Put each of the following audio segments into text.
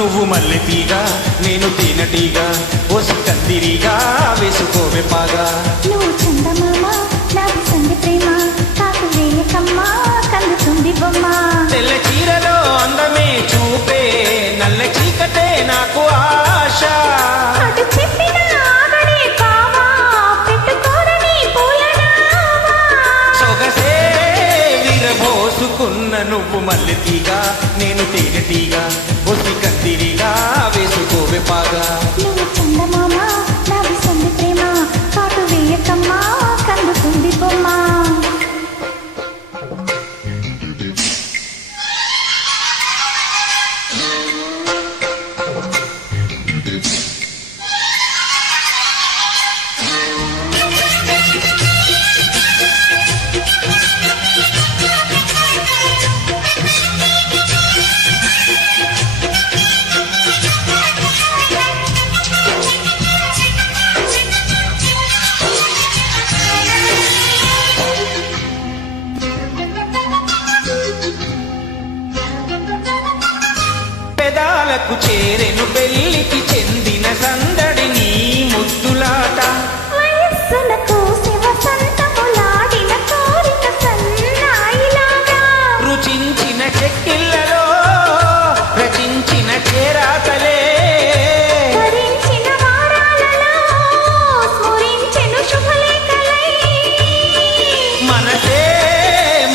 నువ్వు మల్లెతీగా నేను తేనెటీగా ఓసి కందిరిగా వేసుకోవే పాగా నువ్వు చందమామ నాది సంధి ప్రేమ కాకు వేయకమ్మా కందుతుంది బొమ్మ తెల్ల చీరలో అందమే చూపే నల్ల చీకటే నాకు ఆశ అటు చెప్పిన ఆగడే కావా పెట్టుకోరని పూలనామా సొగసే విరబోసుకున్న నువ్వు మల్లెతీగా నేను తేనెటీగా ఓసి కందిరిగా వేసుకోవే పాగా నువ్వు చందమామ నాది సంధి ప్రేమ కాకు వేయకమ్మా కందుతుంది బొమ్మ పెదాలకు చేరెను పెళ్లికి చెందిన సందడి నీ ముద్దులాట వయస్సులకు శివసంతములాడిన కోరిక సన్నాయిలాగా రుచించిన చెక్కిళ్ళలో రచించిన చేరాతలే భరించిన వారాలలో స్ఫురించెను శుభలేఖలై మనసే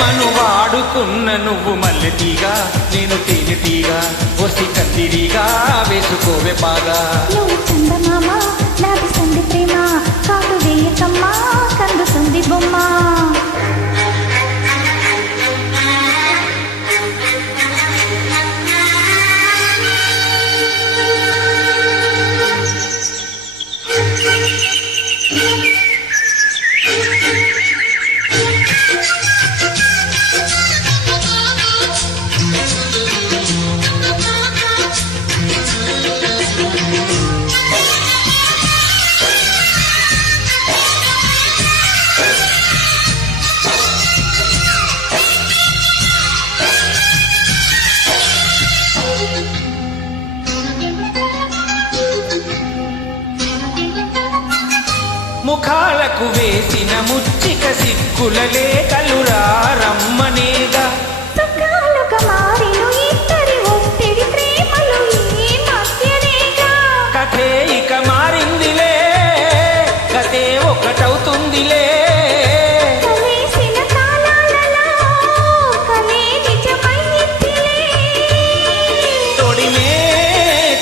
మనువాడుకున్న నువ్వు మల్లెతీగా నేను తేనెటీగా ఒసి కందిరిగా వేసుకోవే పాగా నువ్వు చందమామ నాది సంధి ప్రేమ కాకు వేయకమ్మా కందుతుంది బొమ్మ ముఖాలకు వేసిన ముచ్చిక సిగ్గుల లేఖలురా రమ్మనేగా సుఖాలుగా మారిను ఇద్దరి ఒత్తిడి ప్రేమలు ఈ మధ్యనేగా కథే ఇక మారిందిలే కథే ఒకటవుతుందిలే కలిసిన కాలాలలో కలే నిజమైందిలే తొడిమే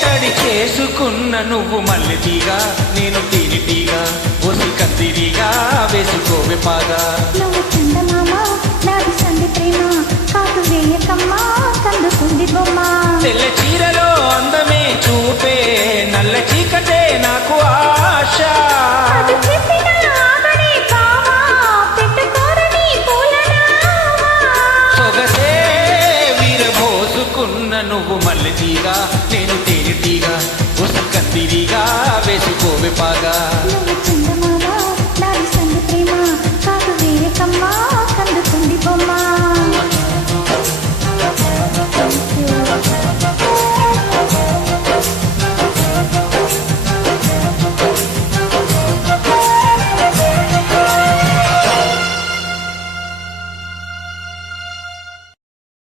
తడి చేసుకున్న నువ్వు మల్లెతీగా నేను తేనెటీగా ఒసి కందిరిగా వేసుకోవే పాగా నువ్వు చందమామ నాది సంధి ప్రేమ కాకు వేయకమ్మా కందుతుంది బొమ్మ తెల్ల చీరలో అందమే చూపే నల్ల చీకటే నాకు ఆశ అది చెప్పి